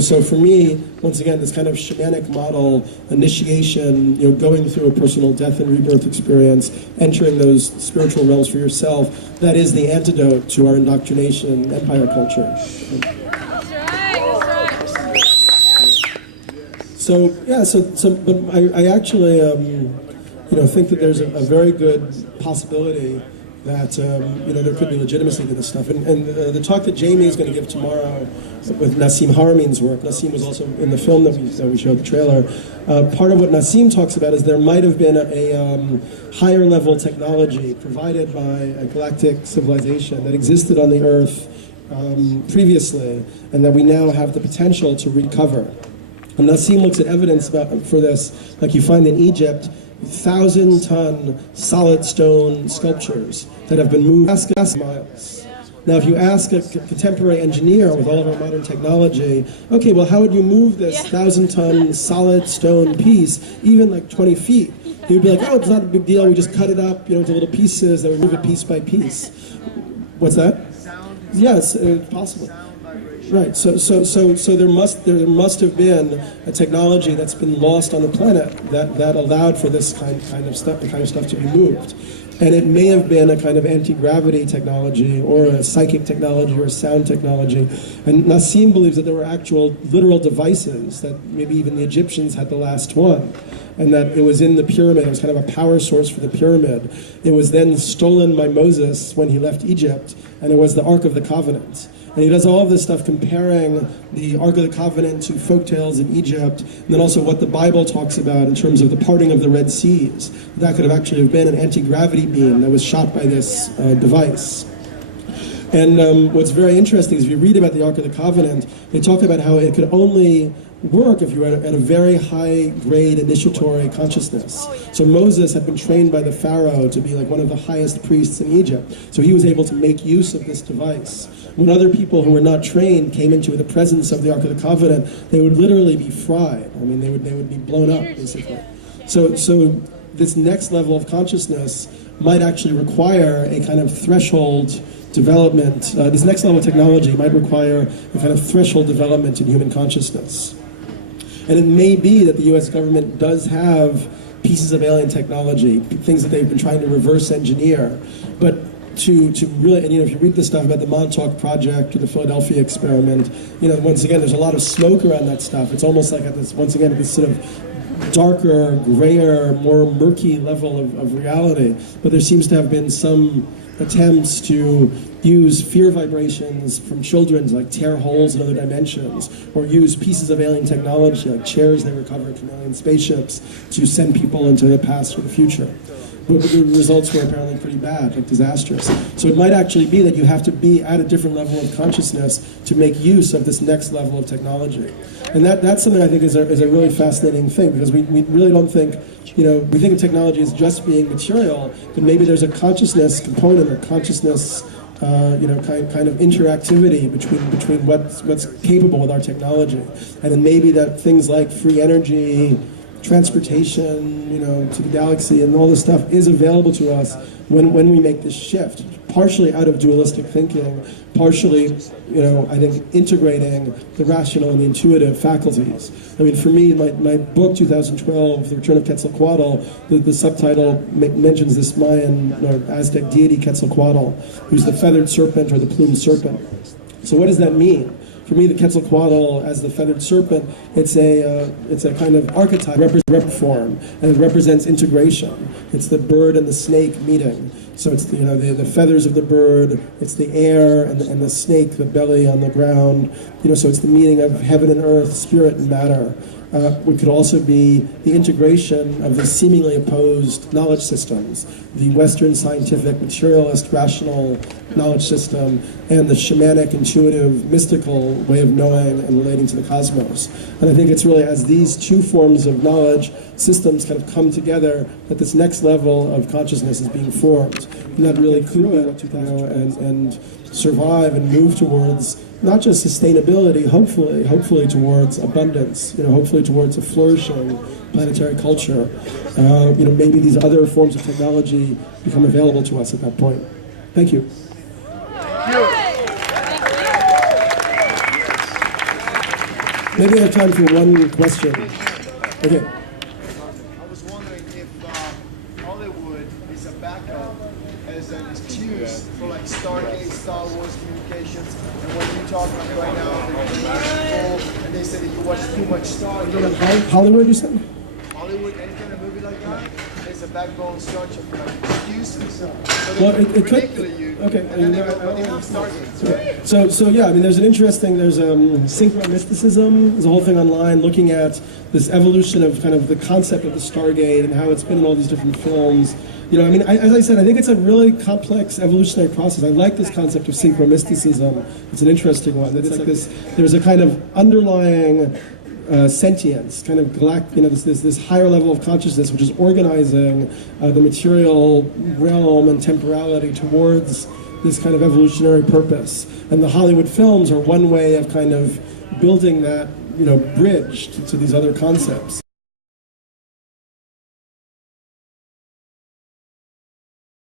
So for me, once again, this kind of shamanic model, initiation, going through a personal death and rebirth experience, entering those spiritual realms for yourself, that is the antidote to our indoctrination empire culture. But I actually, think that there's a very good possibility that there could be legitimacy to this stuff. And the talk that Jamie is going to give tomorrow with Nassim Harameyn's work, Nassim was also in the film that we showed, the trailer. Part of what Nassim talks about is there might have been a higher level technology provided by a galactic civilization that existed on the Earth previously, and that we now have the potential to recover. And Nassim looks at evidence for this, like you find in Egypt, 1,000-ton solid stone sculptures that have been moved miles. Now, if you ask a contemporary engineer with all of our modern technology, okay, well, how would you move this 1,000-ton solid stone piece, even like 20 feet? He would be like, oh, it's not a big deal. We just cut it up, into little pieces, and we move it piece by piece. What's that? Yes, possible. Right. So there must have been a technology that's been lost on the planet that allowed for this kind of stuff to be moved. And it may have been a kind of anti-gravity technology or a psychic technology or a sound technology. And Nassim believes that there were actual literal devices, that maybe even the Egyptians had the last one, and that it was in the pyramid. It was kind of a power source for the pyramid. It was then stolen by Moses when he left Egypt, and it was the Ark of the Covenant. And he does all of this stuff comparing the Ark of the Covenant to folktales in Egypt, and then also what the Bible talks about in terms of the parting of the Red Seas. That could have actually been an anti-gravity beam that was shot by this device. And what's very interesting is if you read about the Ark of the Covenant, they talk about how it could only work if you were at a very high-grade initiatory consciousness. So Moses had been trained by the Pharaoh to be like one of the highest priests in Egypt. So he was able to make use of this device. When other people who were not trained came into the presence of the Ark of the Covenant, they would literally be fried. I mean, they would be blown up, basically. So this next level of consciousness might actually require a kind of threshold development. This next level of technology might require a kind of threshold development in human consciousness. And it may be that the U.S. government does have pieces of alien technology, things that they've been trying to reverse engineer. But to really, and if you read the stuff about the Montauk Project or the Philadelphia experiment, once again, there's a lot of smoke around that stuff. It's almost like at this sort of darker, grayer, more murky level of reality. But there seems to have been some attempts to use fear vibrations from children to tear holes in other dimensions, or use pieces of alien technology like chairs they recovered from alien spaceships to send people into the past or the future. But the results were apparently pretty bad, disastrous. So it might actually be that you have to be at a different level of consciousness to make use of this next level of technology. And that's something I think is a really fascinating thing, because we really don't think, we think of technology as just being material, but maybe there's a consciousness component or consciousness kind of interactivity between what's capable with our technology. And then maybe that things like free energy, transportation, to the galaxy and all this stuff is available to us when we make this shift, partially out of dualistic thinking, partially, I think integrating the rational and the intuitive faculties. I mean, for me, my book, 2012, The Return of Quetzalcoatl, the subtitle mentions this Mayan or Aztec deity Quetzalcoatl, who's the feathered serpent or the plumed serpent. So what does that mean? For me, the Quetzalcoatl, as the feathered serpent, it's a kind of archetype, rep form, and it represents integration. It's the bird and the snake meeting. So it's the feathers of the bird, it's the air, and the snake, the belly on the ground. So it's the meeting of heaven and earth, spirit and matter. It could also be the integration of the seemingly opposed knowledge systems, the Western scientific, materialist, rational knowledge system, and the shamanic, intuitive, mystical way of knowing and relating to the cosmos. And I think it's really as these two forms of knowledge systems kind of come together that this next level of consciousness is being formed. And that really could be what and survive and move towards not just sustainability, hopefully towards abundance, hopefully towards a flourishing planetary culture. Maybe these other forms of technology become available to us at that point. Thank you. maybe I have time for one question. Okay. I was wondering if Hollywood is a backup as an excuse for like Stargate, Star Wars communications, and when you talk like right now, they're people, and they say that you watch too much Stargate. Hollywood, you said? Hollywood, any kind of movie like that, is a backbone structure for like excuses. So Well, they it could. manipulate you, Okay. and then they go, but they have Stargate. So yeah, I mean, there's synchromysticism. There's a whole thing online looking at this evolution of kind of the concept of the Stargate and how it's been in all these different films. You know, I mean, as I said, I think it's a really complex evolutionary process. I like this concept of synchromysticism. It's an interesting one. It's like this. There's a kind of underlying sentience, kind of this higher level of consciousness, which is organizing the material realm and temporality towards this kind of evolutionary purpose. And the Hollywood films are one way of kind of building that, bridge to these other concepts.